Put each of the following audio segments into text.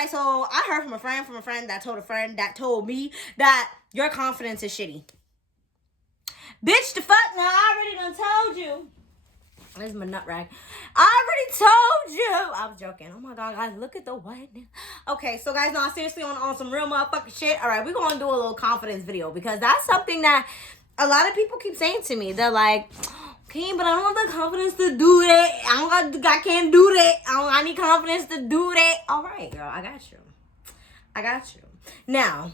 right, so I heard from a friend that told me that your confidence is shitty. Bitch, the fuck? Now, I already done told you. This is my nut rag. I already told you. I was joking. Oh my god, guys, look at the whiteness. Okay, so guys, no, seriously, on some real motherfucking shit. All right, we're gonna do a little confidence video because that's something that a lot of people keep saying to me. They're like, okay, but I don't have the confidence to do that. I can't do that. I need confidence to do that. All right, girl, I got you. Now,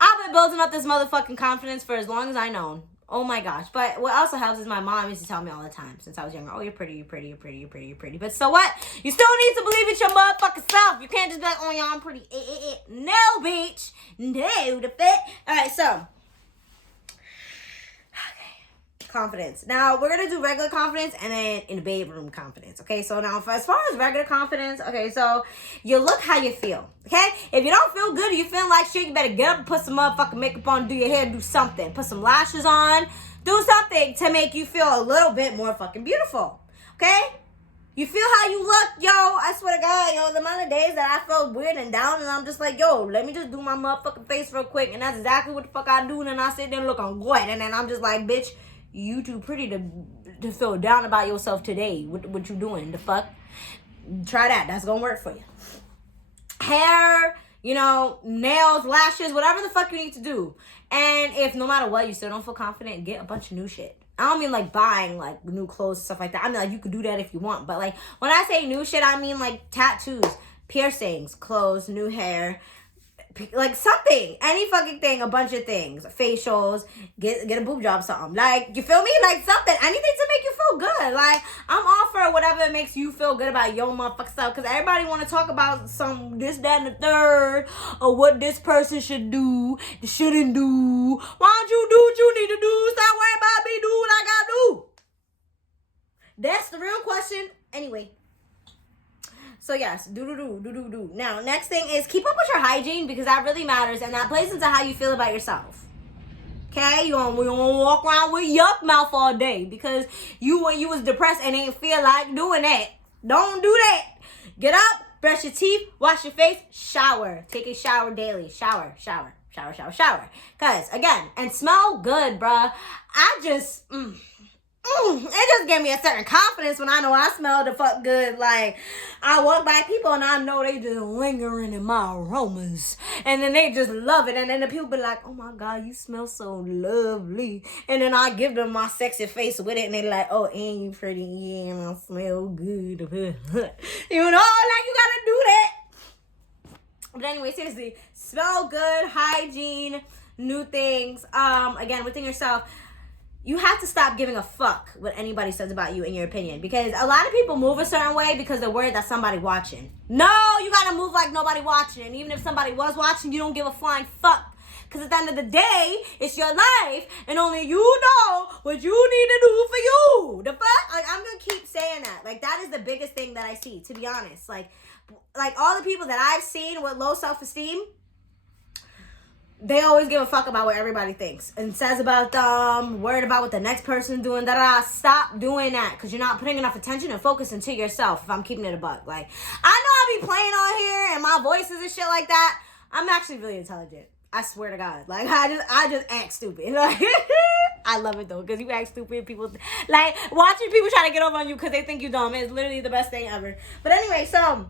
I've been building up this motherfucking confidence for as long as I know. Oh my gosh. But what also helps is my mom used to tell me all the time since I was younger, oh, you're pretty, you're pretty, you're pretty, you're pretty, you're pretty. But so what? You still need to believe it's your motherfucking self. You can't just be like, oh, yeah, I'm pretty. No, bitch. No, the fit. All right, so. Confidence. Now, we're going to do regular confidence and then in the bedroom confidence, okay? So now, as far as regular confidence, okay, so you look how you feel, okay? If you don't feel good or you feel like shit, you better get up and put some motherfucking makeup on, do your hair, do something. Put some lashes on, do something to make you feel a little bit more fucking beautiful, okay? You feel how you look, yo, I swear to God, yo, the amount of days that I felt weird and down and I'm just like, yo, let me just do my motherfucking face real quick and that's exactly what the fuck I do and then I sit there and look on good and then I'm just like, bitch, you too pretty to feel down about yourself today. What you doing? The fuck? Try that. That's gonna work for you. Hair, you know, nails, lashes, whatever the fuck you need to do. And if no matter what, you still don't feel confident, get a bunch of new shit. I don't mean like buying like new clothes and stuff like that. I mean like you could do that if you want. But like when I say new shit, I mean like tattoos, piercings, clothes, new hair, like something, any fucking thing, a bunch of things, facials, get a boob job, something, like, you feel me, like something, anything to make you feel good. Like, I'm all for whatever makes you feel good about your motherfucking self, because everybody want to talk about some this, that, and the third, or what this person should do, shouldn't do. Why don't you do what you need to do? Stop worrying about me, do what I gotta do. That's the real question. Anyway. So yes, do. Now, next thing is keep up with your hygiene because that really matters and that plays into how you feel about yourself. Okay, you don't walk around with yuck mouth all day because you was depressed and ain't feel like doing that. Don't do that. Get up, brush your teeth, wash your face, shower. Take a shower daily. Shower. Cause again, and smell good, bruh. It just gave me a certain confidence when I know I smell the fuck good. Like, I walk by people and I know they just lingering in my aromas. And then they just love it. And then the people be like, oh my God, you smell so lovely. And then I give them my sexy face with it. And they like, oh, and you pretty. Yeah, and I smell good. You know, like, you gotta do that. But anyway, seriously, smell good, hygiene, new things. Again, within yourself. You have to stop giving a fuck what anybody says about you in your opinion. Because a lot of people move a certain way because they're worried that somebody watching. No, you gotta move like nobody watching. And even if somebody was watching, you don't give a flying fuck. Because at the end of the day, it's your life. And only you know what you need to do for you. The fuck? Like, I'm gonna keep saying that. Like, that is the biggest thing that I see, to be honest. Like all the people that I've seen with low self-esteem, they always give a fuck about what everybody thinks and says about them, worried about what the next person's doing, Stop doing that because you're not putting enough attention and focus into yourself if I'm keeping it a buck. Like, I know I be playing on here and my voices and shit like that. I'm actually really intelligent. I swear to God. Like, I just act stupid. Like, I love it though because you act stupid. People, like, watching people try to get over on you because they think you're dumb is literally the best thing ever. But anyway, so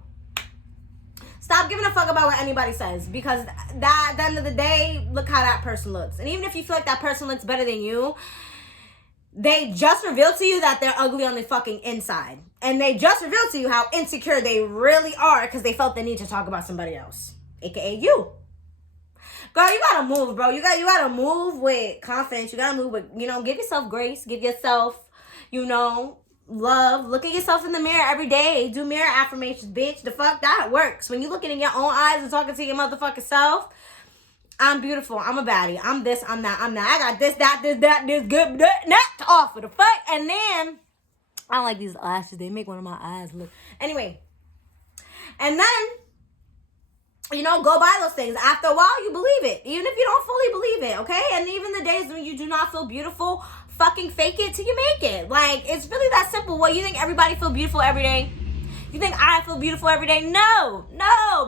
stop giving a fuck about what anybody says because that, at the end of the day, look how that person looks. And even if you feel like that person looks better than you, they just reveal to you that they're ugly on the fucking inside. And they just reveal to you how insecure they really are because they felt the need to talk about somebody else, aka you. Girl, you gotta move, bro. You gotta move with confidence. You gotta move with, give yourself grace. Give yourself, love. Look at yourself in the mirror every day. Do mirror affirmations, bitch. The fuck, that works. When you looking in your own eyes and talking to your motherfucking self, I'm beautiful. I'm a baddie. I'm this. I'm that. I'm that. I got this, that, this good, that to offer. The fuck. And then, I don't like these lashes. They make one of my eyes look. Anyway. And then, go buy those things. After a while, you believe it. Even if you don't fully believe it, okay? And even the days when you do not feel beautiful, fucking fake it till you make it. Like, it's really that simple. What, you think everybody feel beautiful every day? You think I feel beautiful every day? No.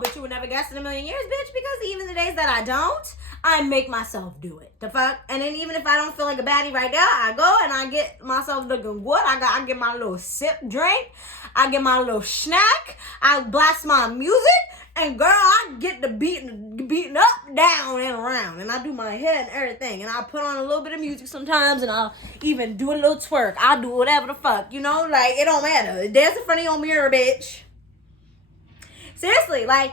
But you would never guess in a million years, bitch, because even the days that I don't, I make myself do it. The fuck? And then even if I don't feel like a baddie right now, I go and I get myself looking good. I get my little sip drink. I get my little snack. I blast my music. And girl, I get the beating up, down, and around. And I do my hair and everything. And I put on a little bit of music sometimes. And I'll even do a little twerk. I'll do whatever the fuck. You know? Like, it don't matter. Dance in front of your mirror, bitch. Seriously. Like,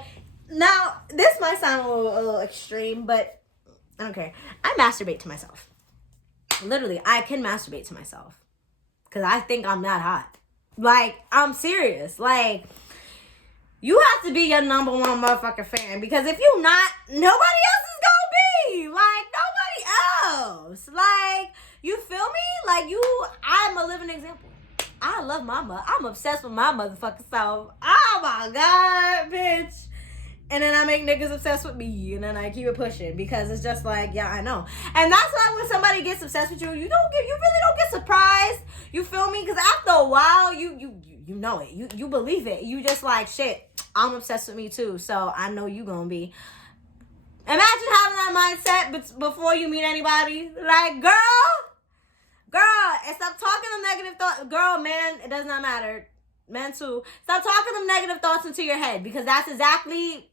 now, this might sound a little extreme. But I don't care. I masturbate to myself. Literally, I can masturbate to myself. Because I think I'm that hot. Like, I'm serious. Like, you have to be your number one motherfucking fan. Because if you not, nobody else is gonna be. Like, nobody else. Like, you feel me? Like, I'm a living example. I love my mother. I'm obsessed with my motherfucking self. Oh my God, bitch. And then I make niggas obsessed with me. And then I keep it pushing. Because it's just like, yeah, I know. And that's why when somebody gets obsessed with you, you really don't get surprised. You feel me? Because after a while, you know it. You believe it. You just like, shit, I'm obsessed with me too. So I know you gonna be. Imagine having that mindset before you meet anybody. Like, girl, and stop talking them negative thoughts. Girl, man, it does not matter. Men too. Stop talking them negative thoughts into your head, because that's exactly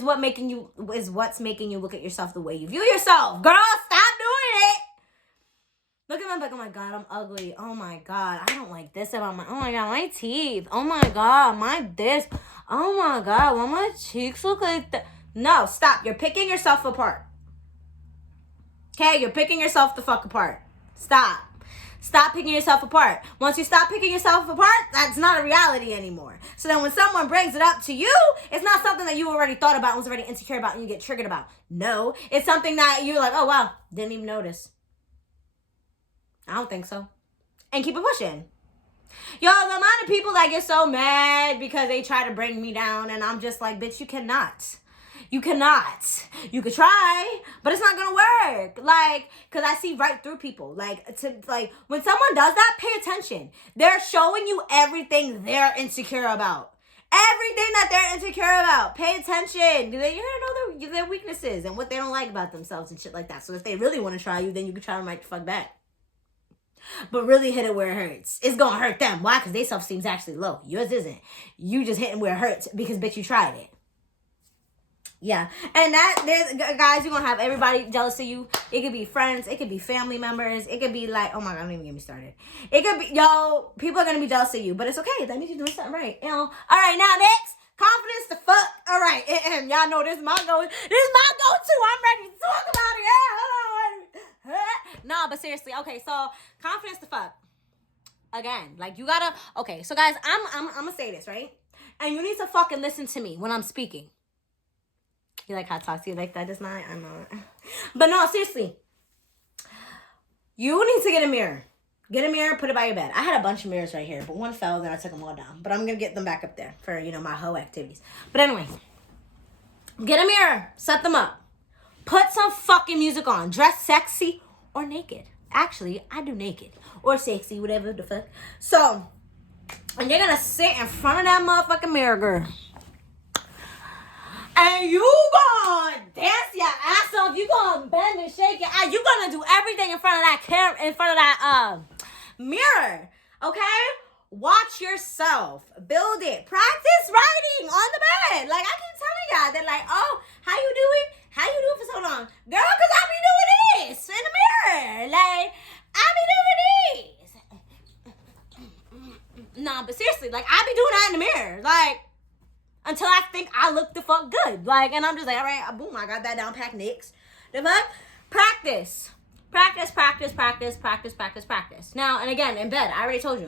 what's making you look at yourself the way you view yourself. Girl, stop doing it. Look at my back. Oh my God, I'm ugly. Oh my God, I don't like this about oh my God, my teeth. Oh my God, my this. Oh my God, why my cheeks look like that? No, stop. You're picking yourself apart. Okay, you're picking yourself the fuck apart. Stop. Stop picking yourself apart. Once you stop picking yourself apart, that's not a reality anymore. So then when someone brings it up to you, it's not something that you already thought about, was already insecure about, and you get triggered about. No, it's something that you're like, oh wow, didn't even notice. I don't think so. And keep it pushing. Yo, the amount of people that get so mad because they try to bring me down, and I'm just like, bitch, you cannot. You cannot. You could try, but it's not gonna work. Like, cause I see right through people. Like, when someone does that, pay attention. They're showing you everything they're insecure about. Everything that they're insecure about. Pay attention. You're gonna know their weaknesses and what they don't like about themselves and shit like that. So if they really want to try you, then you can try them right the fuck back. But really hit it where it hurts. It's gonna hurt them. Why? Because their self-esteem's actually low. Yours isn't. You just hitting where it hurts because, bitch, you tried it. Yeah. And guys, you're gonna have everybody jealous of you. It could be friends. It could be family members. It could be like, oh my God, don't even get me started. It could be, people are gonna be jealous of you. But it's okay. That means you're doing something right. All right, now next. Confidence the fuck. All right. Y'all know this is my go-to. I'm ready to talk about it. No, but seriously, okay, so confidence the fuck. Again, like, you gotta, okay, so guys, I'm gonna say this, right? And you need to fucking listen to me when I'm speaking. You like how I talk to you like that just now? I know. But no, seriously. You need to get a mirror. Get a mirror, put it by your bed. I had a bunch of mirrors right here, but one fell, then I took them all down. But I'm gonna get them back up there for, my hoe activities. But anyway, get a mirror, set them up. Put some fucking music on. Dress sexy or naked. Actually, I do naked. Or sexy, whatever the fuck. So, and you're gonna sit in front of that motherfucking mirror, girl. And you gonna dance your ass off. You gonna bend and shake your ass. You gonna do everything in front of that camera, in front of that mirror. Okay? Watch yourself. Build it. Practice writing on the bed. Like, I keep telling y'all, they're like, oh, how you doing? How you doing for so long? Girl, because I be doing this in the mirror. Like, I be doing this. Nah, but seriously, like, I be doing that in the mirror. Like, until I think I look the fuck good. Like, and I'm just like, all right, boom, I got that down packed next. The fuck? Practice. Practice, practice, practice, practice, practice, practice. Now, and again, in bed, I already told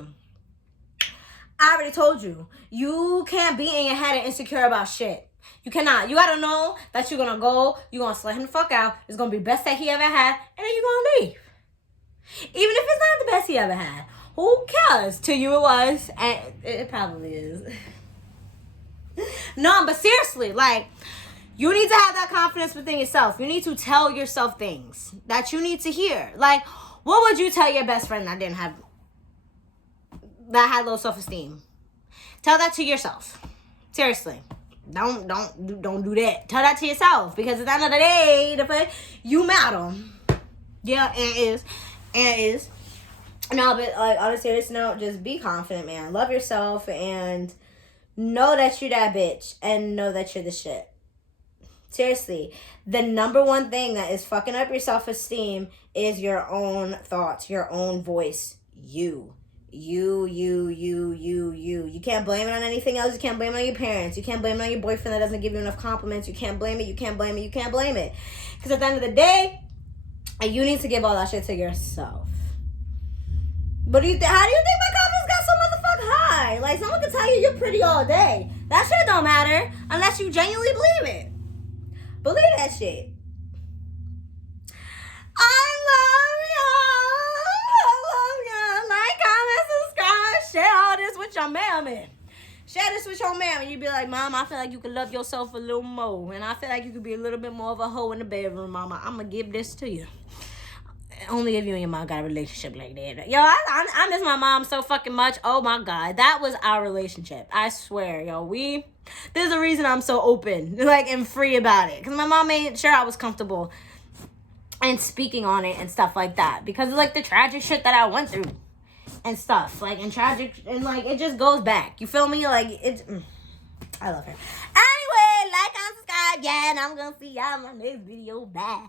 you. You can't be in your head and insecure about shit. You cannot. You gotta know that you're gonna go, you're gonna slut him the fuck out. It's gonna be the best that he ever had, and then you're gonna leave. Even if it's not the best he ever had. Who cares? To you it was, and it probably is. No, but seriously, like, you need to have that confidence within yourself. You need to tell yourself things that you need to hear. Like, what would you tell your best friend that had low self-esteem? Tell that to yourself. Seriously. Don't do that. Tell that to yourself. Because at the end of the day, you matter. Yeah, and it is. No, but like on a serious note, just be confident, man. Love yourself and know that you're that bitch. And know that you're the shit. Seriously, the number one thing that is fucking up your self-esteem is your own thoughts, your own voice. You can't blame it on anything else. You can't blame it on your parents. You can't blame it on your boyfriend that doesn't give you enough compliments. You can't blame it. Because at the end of the day, you need to give all that shit to yourself. But how do you think my confidence got so motherfucking high? Like, someone can tell you you're pretty all day. That shit don't matter unless you genuinely believe it. Believe that shit. I love y'all. Like, comment, subscribe, share all this with your mammy. Share this with your mammy. You be like, Mom, I feel like you could love yourself a little more. And I feel like you could be a little bit more of a hoe in the bedroom, Mama. I'm going to give this to you. Only if you and your mom got a relationship like that. Yo, I miss my mom so fucking much. Oh my God. That was our relationship. I swear, yo. There's a reason I'm so open, like, and free about it. Because my mom made sure I was comfortable and speaking on it and stuff like that. Because of, like, the tragic shit that I went through and stuff. Like, and tragic, and, like, it just goes back. You feel me? Like, I love her. Anyway, like, and subscribe. Yeah, and I'm going to see y'all in my next video. Bye.